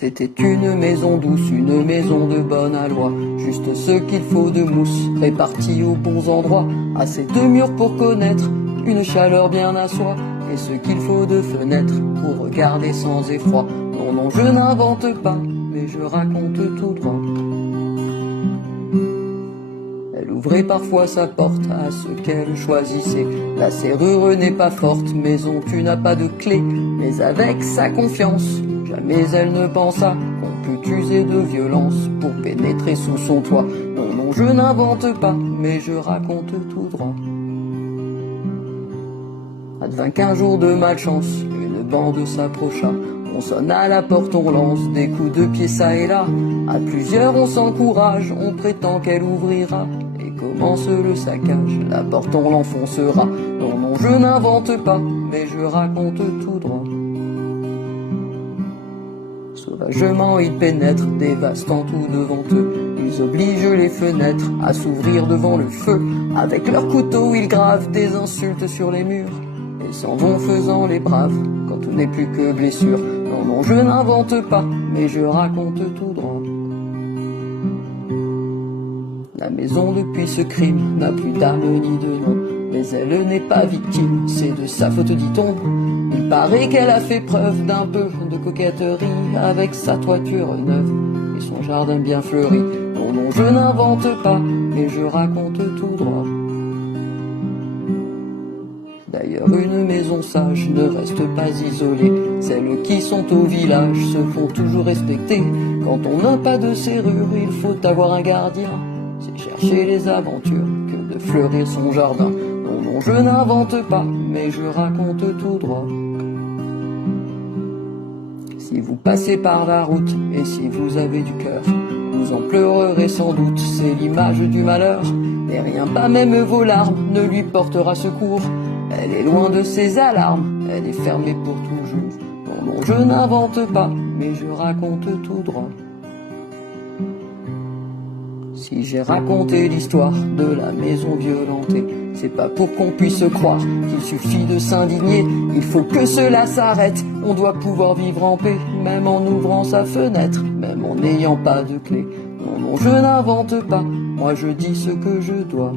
C'était une maison douce, une maison de bonne aloi, juste ce qu'il faut de mousse, répartie aux bons endroits, assez de murs pour connaître une chaleur bien à soi, et ce qu'il faut de fenêtres pour regarder sans effroi. Non, non, je n'invente pas, mais je raconte tout droit. Elle ouvrait parfois sa porte à ce qu'elle choisissait. La serrure n'est pas forte, maison tu n'as pas de clé, mais avec sa confiance, jamais elle ne pensa qu'on pût user de violence pour pénétrer sous son toit. Non, non, je n'invente pas, mais je raconte tout droit. Advint qu'un jour de malchance, une bande s'approcha. On sonne à la porte, on lance des coups de pied ça et là. À plusieurs on s'encourage, on prétend qu'elle ouvrira. Et commence le saccage, la porte on l'enfoncera. Non, non, je n'invente pas, mais je raconte tout droit. Sauvagement ils pénètrent, dévastant tout devant eux. Ils obligent les fenêtres à s'ouvrir devant le feu. Avec leurs couteaux ils gravent des insultes sur les murs et s'en vont faisant les braves quand tout n'est plus que blessure. Non, non, je n'invente pas, mais je raconte tout droit. La maison depuis ce crime n'a plus d'âme ni de nom, mais elle n'est pas victime, c'est de sa faute dit-on. Il paraît qu'elle a fait preuve d'un peu de coquetterie avec sa toiture neuve et son jardin bien fleuri. Non, non, je n'invente pas, mais je raconte tout droit. D'ailleurs une maison sage ne reste pas isolée. Celles qui sont au village se font toujours respecter. Quand on n'a pas de serrure, il faut avoir un gardien. C'est chercher les aventures que de fleurir son jardin. Non, non, je n'invente pas, mais je raconte tout droit. Si vous passez par la route et si vous avez du cœur, vous en pleurerez sans doute, c'est l'image du malheur. Et rien, pas même vos larmes, ne lui portera secours. Elle est loin de ses alarmes, elle est fermée pour toujours. Non, non, je n'invente pas, mais je raconte tout droit. Si j'ai raconté l'histoire de la maison violentée, c'est pas pour qu'on puisse croire qu'il suffit de s'indigner. Il faut que cela s'arrête, on doit pouvoir vivre en paix, même en ouvrant sa fenêtre, même en n'ayant pas de clé. Non, non, je n'invente pas, moi je dis ce que je dois.